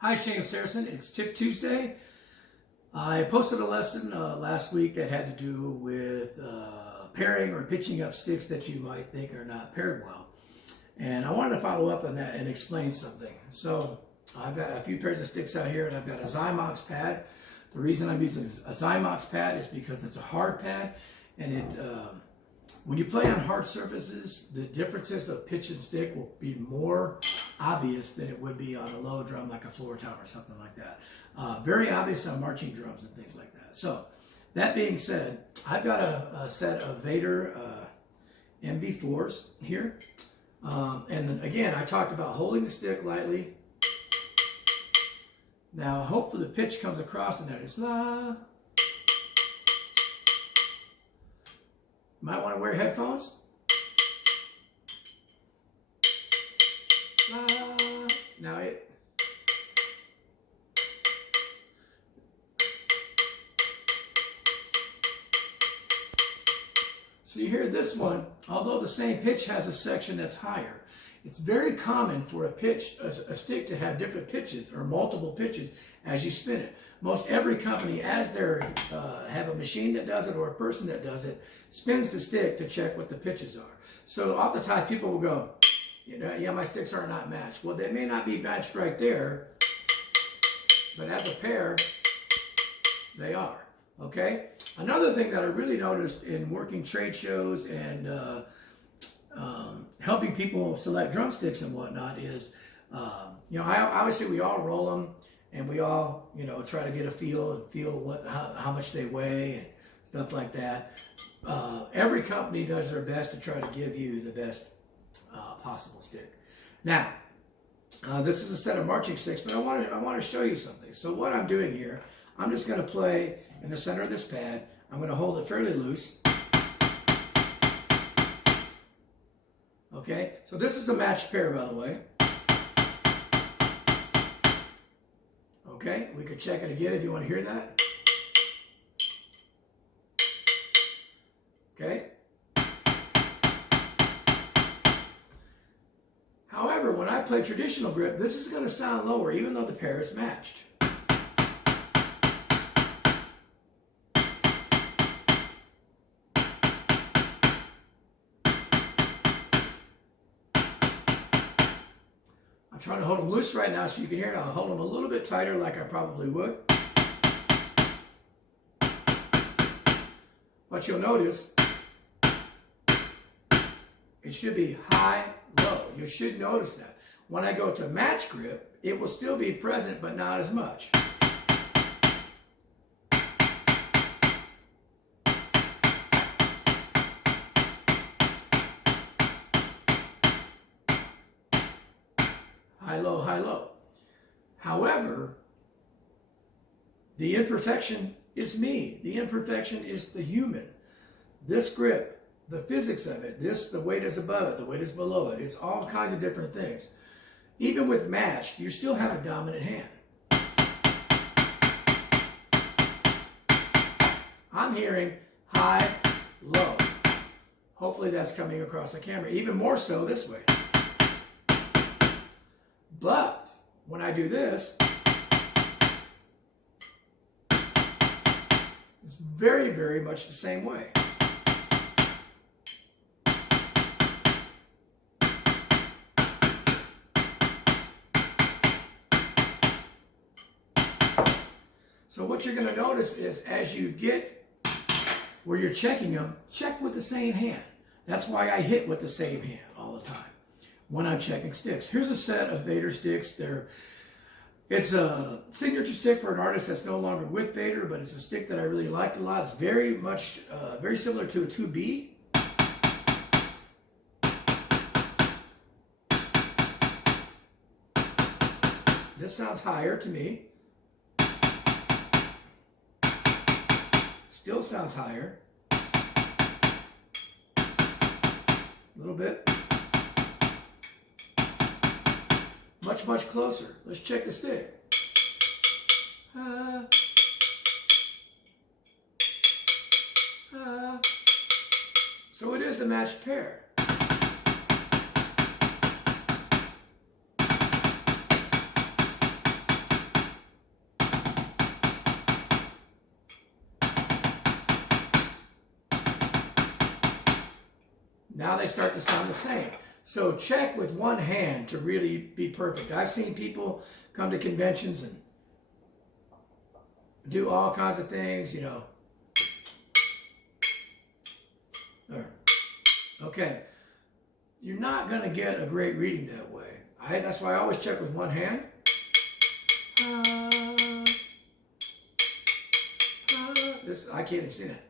Hi, JamesAnimalHarrison. It's Tip Tuesday. I posted a lesson last week that had to do with pairing or pitching up sticks that you might think are not paired well. And I wanted to follow up on that and explain something. So I've got a few pairs of sticks out here, and I've got a Zymox pad. The reason I'm using a Zymox pad is because it's a hard pad, and it when you play on hard surfaces, the differences of pitch and stick will be more obvious than it would be on a low drum like a floor tom or something like that. Very obvious on marching drums and things like that. So that being said, I've got a set of Vader MV4s here. And again, I talked about holding the stick lightly. Now, hopefully the pitch comes across in that. It's la. Might want to wear headphones. La. Now it. So you hear this one, although the same pitch has a section that's higher. It's very common for a stick to have different pitches or multiple pitches as you spin it. Most every company, as they have a machine that does it or a person that does it, spins the stick to check what the pitches are. So oftentimes people will go, yeah, my sticks are not matched. Well, they may not be matched right there, but as a pair, they are. Okay? Another thing that I really noticed in working trade shows and helping people select drumsticks and whatnot is, obviously we all roll them and we all, try to get a feel how much they weigh and stuff like that. Every company does their best to try to give you the best possible stick. Now, this is a set of marching sticks, but I want to show you something. So what I'm doing here, I'm just going to play in the center of this pad. I'm going to hold it fairly loose. Okay, so this is a matched pair, by the way. Okay, we could check it again if you want to hear that. Okay. However, when I play traditional grip, this is going to sound lower, even though the pair is matched. I'm trying to hold them loose right now so you can hear it. I'll hold them a little bit tighter like I probably would. But you'll notice it should be high, low. You should notice that. When I go to match grip, it will still be present, but not as much. High, low, high, low. However, the imperfection is me. The imperfection is the human. This grip, the physics of it, the weight is above it, the weight is below it. It's all kinds of different things. Even with matched, you still have a dominant hand. I'm hearing high, low. Hopefully that's coming across the camera. Even more so this way. But when I do this, it's very, very much the same way. So what you're going to notice is as you get where you're checking them, check with the same hand. That's why I hit with the same hand all the time when I'm checking sticks. Here's a set of Vader sticks. It's a signature stick for an artist that's no longer with Vader, but it's a stick that I really liked a lot. It's very much, very similar to a 2B. This sounds higher to me. Still sounds higher. A little bit. Much, much closer. Let's check the stick. So it is a matched pair. Now they start to sound the same. So check with one hand to really be perfect. I've seen people come to conventions and do all kinds of things, you know. Okay. You're not going to get a great reading that way. That's why I always check with one hand. This, I can't even see that.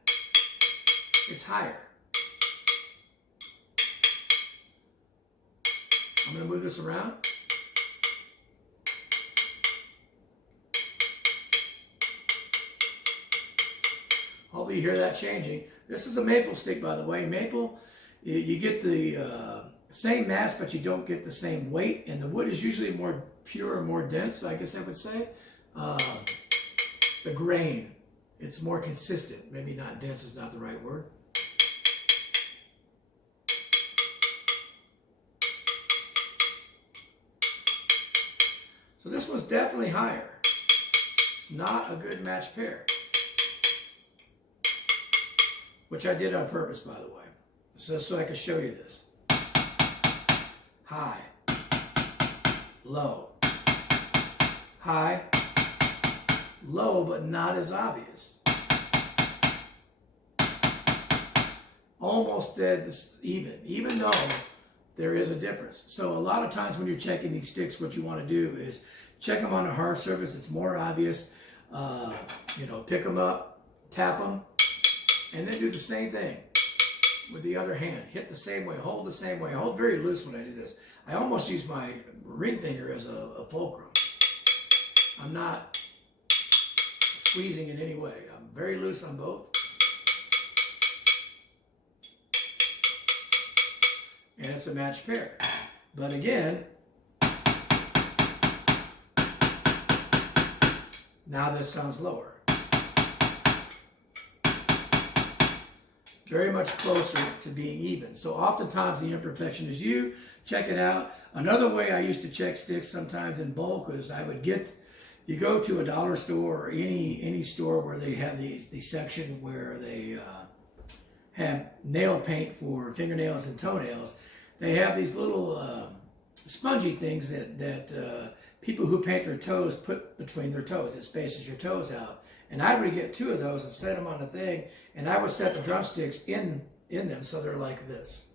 It's higher. I'm going to move this around. Hopefully you hear that changing. This is a maple stick, by the way. Maple, you get the same mass, but you don't get the same weight. And the wood is usually more pure, more dense, I guess I would say. The grain, it's more consistent. Maybe not dense is not the right word. So this one's definitely higher. It's not a good match pair. Which I did on purpose, by the way. So I could show you this. High. Low. High. Low, but not as obvious. Almost dead even though there is a difference. So a lot of times when you're checking these sticks, what you want to do is check them on a hard surface. It's more obvious. You know, pick them up, tap them, and then do the same thing with the other hand. Hit the same way, hold the same way. I hold very loose when I do this. I almost use my ring finger as a fulcrum. I'm not squeezing in any way. I'm very loose on both. And it's a matched pair. But again, now this sounds lower. Very much closer to being even. So oftentimes the imperfection is you. Check it out. Another way I used to check sticks sometimes in bulk was I would get, you go to a dollar store or any store where they have the section where they have nail paint for fingernails and toenails. They have these little spongy things that people who paint their toes put between their toes. It spaces your toes out. And I would get 2 of those and set them on a thing, and I would set the drumsticks in them so they're like this,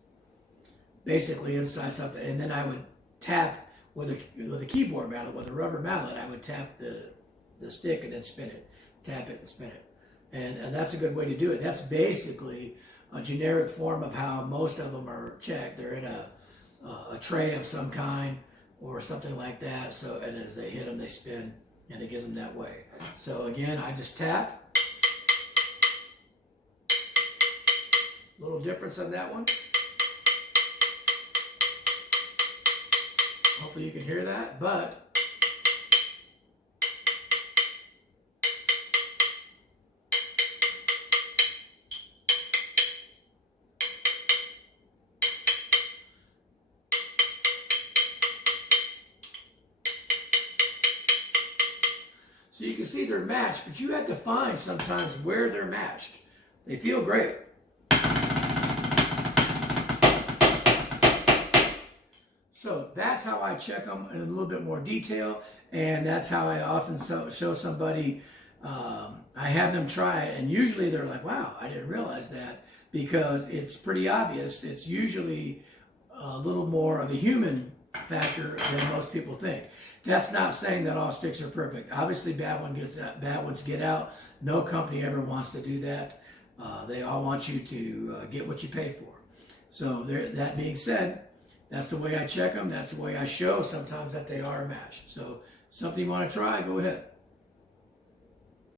basically inside something. And then I would tap with a keyboard mallet, with a rubber mallet. I would tap the stick and then spin it, tap it and spin it, and that's a good way to do it. That's basically a generic form of how most of them are checked. They're in a tray of some kind or something like that. So, and as they hit them, they spin. And it gives them that way. So again, I just tap. Little difference on that one. Hopefully you can hear that, but so you can see they're matched, but you have to find sometimes where they're matched. They feel great. So that's how I check them in a little bit more detail, and that's how I often show somebody. I have them try it, and usually they're like, wow, I didn't realize that, because it's pretty obvious. It's usually a little more of a human factor than most people think. That's not saying that all sticks are perfect. Obviously, bad ones get out. No company ever wants to do that. They all want you to get what you pay for. So that being said, that's the way I check them. That's the way I show sometimes that they are matched. So something you want to try, go ahead.